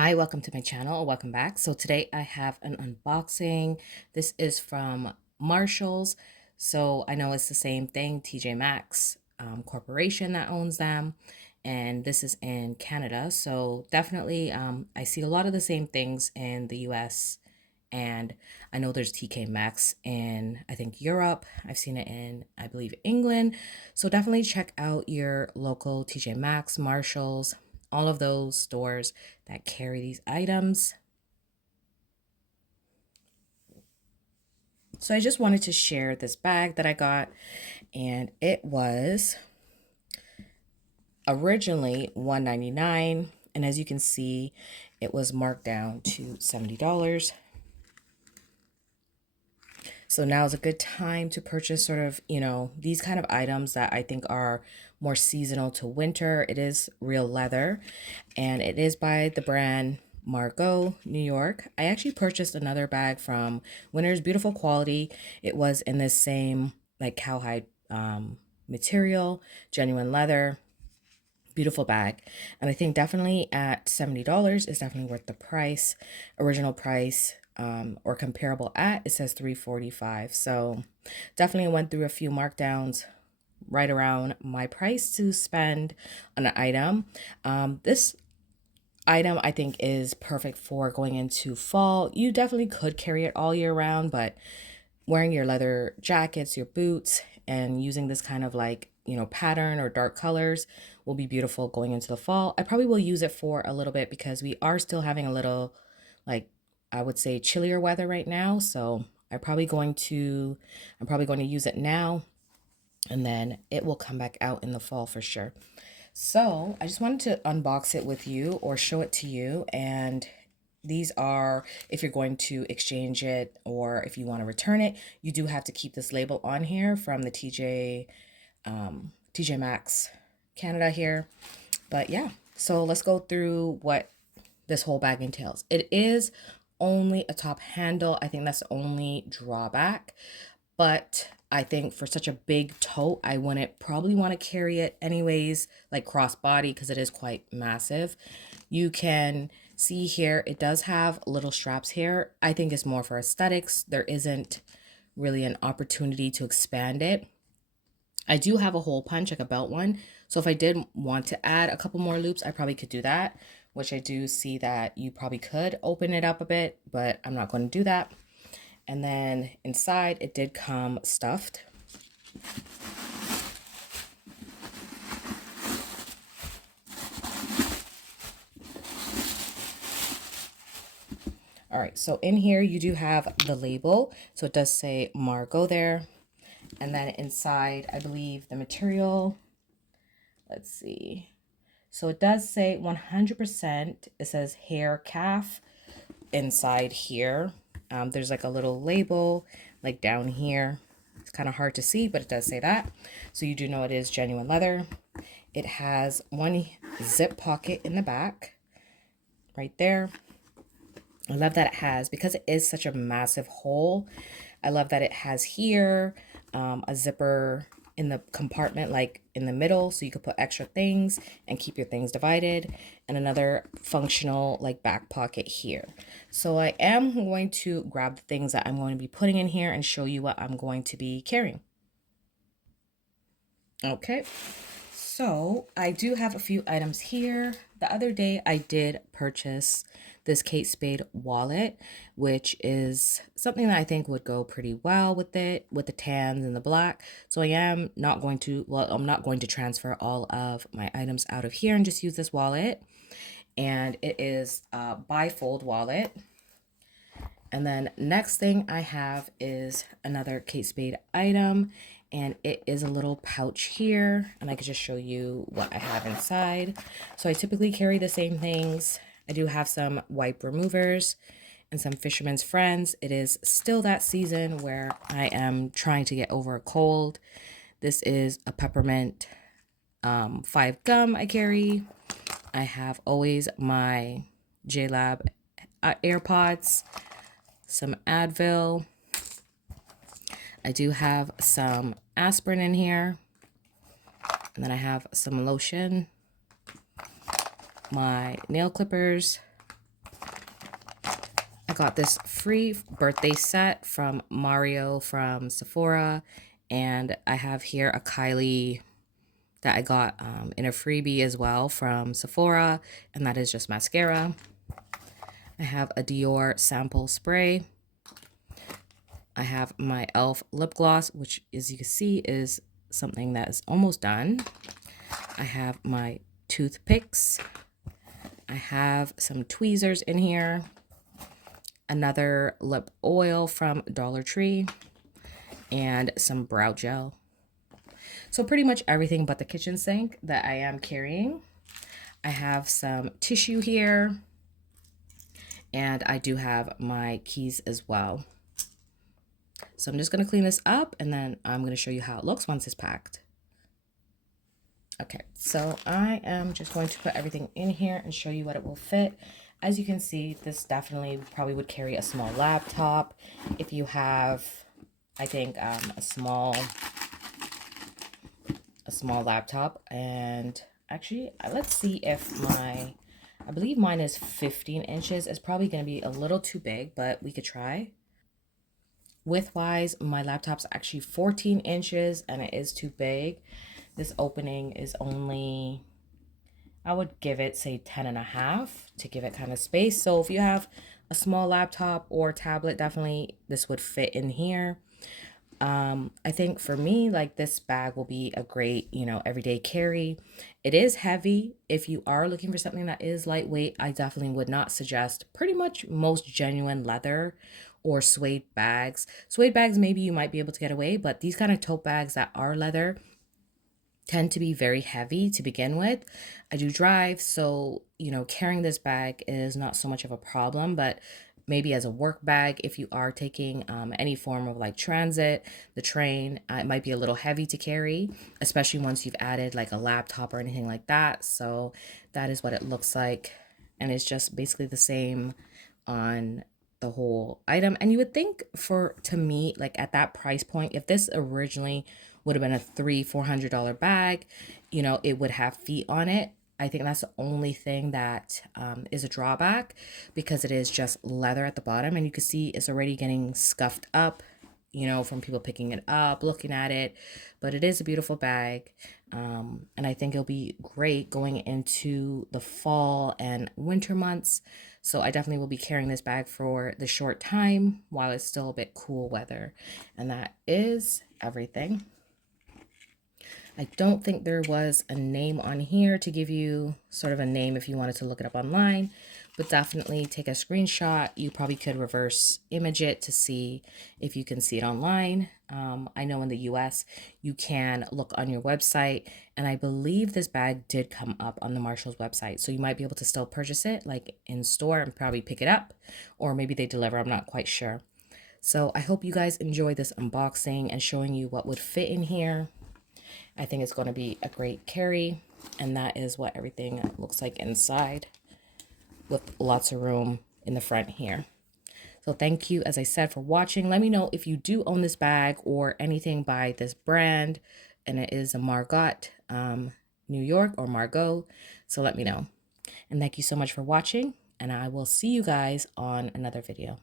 Hi, welcome to my channel, or welcome back. So today I have an unboxing. This is from Marshalls. So I know it's the same thing, TJ Maxx Corporation that owns them. And this is in Canada. So definitely I see a lot of the same things in the US. And I know there's TK Maxx in, I think, Europe. I've seen it in, I believe, England. So definitely check out your local TJ Maxx, Marshalls, all of those stores that carry these items. So I just wanted to share this bag that I got, and it was originally $199, and as you can see, it was marked down to $70. So now is a good time to purchase sort of, these kind of items that I think are more seasonal to winter. It is real leather, and it is by the brand Margot, New York. I actually purchased another bag from Winners, beautiful quality. It was in this same like cowhide material, genuine leather, beautiful bag. And I think definitely at $70 is definitely worth the price. Original price or comparable at, it says $345. So definitely went through a few markdowns right around my price to spend on an item. This item I think is perfect for going into fall. You definitely could carry it all year round, but wearing your leather jackets, your boots, and using this kind of like, pattern or dark colors will be beautiful going into the fall. I probably will use it for a little bit because we are still having a little, like, I would say chillier weather right now. So I'm probably going to use it now, and then it will come back out in the fall for sure. So I just wanted to unbox it with you or show it to you. And these are, if you're going to exchange it or if you want to return it, you do have to keep this label on here from the TJ Maxx Canada here. But yeah, so let's go through what this whole bag entails. It is only a top handle. I think that's the only drawback. But I think for such a big tote, I wouldn't probably want to carry it anyways, like crossbody, because it is quite massive. You can see here, it does have little straps here. I think it's more for aesthetics. There isn't really an opportunity to expand it. I do have a hole punch, like a belt one. So if I did want to add a couple more loops, I probably could do that, which I do see that you probably could open it up a bit, but I'm not going to do that. And then inside it did come stuffed. All right, so in here you do have the label. So it does say Margot there. And then inside, I believe the material, let's see. So it does say 100%. It says hair calf inside here. There's like a little label like down here. It's kind of hard to see, but it does say that. So you do know it is genuine leather. It has one zip pocket in the back right there. I love that it has, because it is such a massive hole, I love that it has here a zipper in the compartment, like in the middle, so you could put extra things and keep your things divided, and another functional like back pocket here. So I am going to grab the things that I'm going to be putting in here and show you what I'm going to be carrying. Okay, so I do have a few items here. The other day I did purchase this Kate Spade wallet, which is something that I think would go pretty well with it, with the tans and the black. So I am not going to, I'm not going to transfer all of my items out of here and just use this wallet. And it is a bifold wallet. And then next thing I have is another Kate Spade item, and it is a little pouch here, and I could just show you what I have inside. So I typically carry the same things. I do have some wipe removers and some Fisherman's Friends. It is still that season where I am trying to get over a cold. This is a peppermint 5 gum I carry. I have always my JLab AirPods, some Advil. I do have some aspirin in here. And then I have some lotion, my nail clippers, got this free birthday set from Mario from Sephora, and I have here a Kylie that I got in a freebie as well from Sephora, and that is just mascara. I have a Dior sample spray. I have my e.l.f. lip gloss, which as you can see is something that is almost done. I have my toothpicks. I have some tweezers in here. Another lip oil from Dollar Tree. And some brow gel. So pretty much everything but the kitchen sink that I am carrying. I have some tissue here. And I do have my keys as well. So I'm just going to clean this up and then I'm going to show you how it looks once it's packed. Okay, so I am just going to put everything in here and show you what it will fit. As you can see, this definitely probably would carry a small laptop. If you have, I think, a small laptop. And actually, let's see if I believe mine is 15 inches. It's probably going to be a little too big, but we could try. Width-wise, my laptop's actually 14 inches and it is too big. This opening is only, I would give it, say, 10.5 to give it kind of space. So if you have a small laptop or tablet, definitely this would fit in here. I think for me, like, this bag will be a great, everyday carry. It is heavy. If you are looking for something that is lightweight, I definitely would not suggest pretty much most genuine leather or suede bags. Suede bags, maybe you might be able to get away, but these kind of tote bags that are leather tend to be very heavy to begin with. I do drive, so, carrying this bag is not so much of a problem, but maybe as a work bag, if you are taking any form of like transit, the train, it might be a little heavy to carry, especially once you've added like a laptop or anything like that. So that is what it looks like. And it's just basically the same on the whole item. And you would think to me, like at that price point, if this originally would have been a $400 bag, it would have feet on it. I think that's the only thing that is a drawback, because it is just leather at the bottom and you can see it's already getting scuffed up, from people picking it up, looking at it. But it is a beautiful bag, and I think it'll be great going into the fall and winter months. So I definitely will be carrying this bag for the short time while it's still a bit cool weather. And that is everything. I don't think there was a name on here to give you sort of a name if you wanted to look it up online, but definitely take a screenshot. You probably could reverse image it to see if you can see it online. I know in the US you can look on your website, and I believe this bag did come up on the Marshall's website, so you might be able to still purchase it like in store and probably pick it up, or maybe they deliver, I'm not quite sure. So I hope you guys enjoy this unboxing and showing you what would fit in here. I think it's going to be a great carry, and that is what everything looks like inside, with lots of room in the front here. So thank you, as I said, for watching. Let me know if you do own this bag or anything by this brand, and it is a Margot, New York, or Margot. So let me know. And thank you so much for watching, and I will see you guys on another video.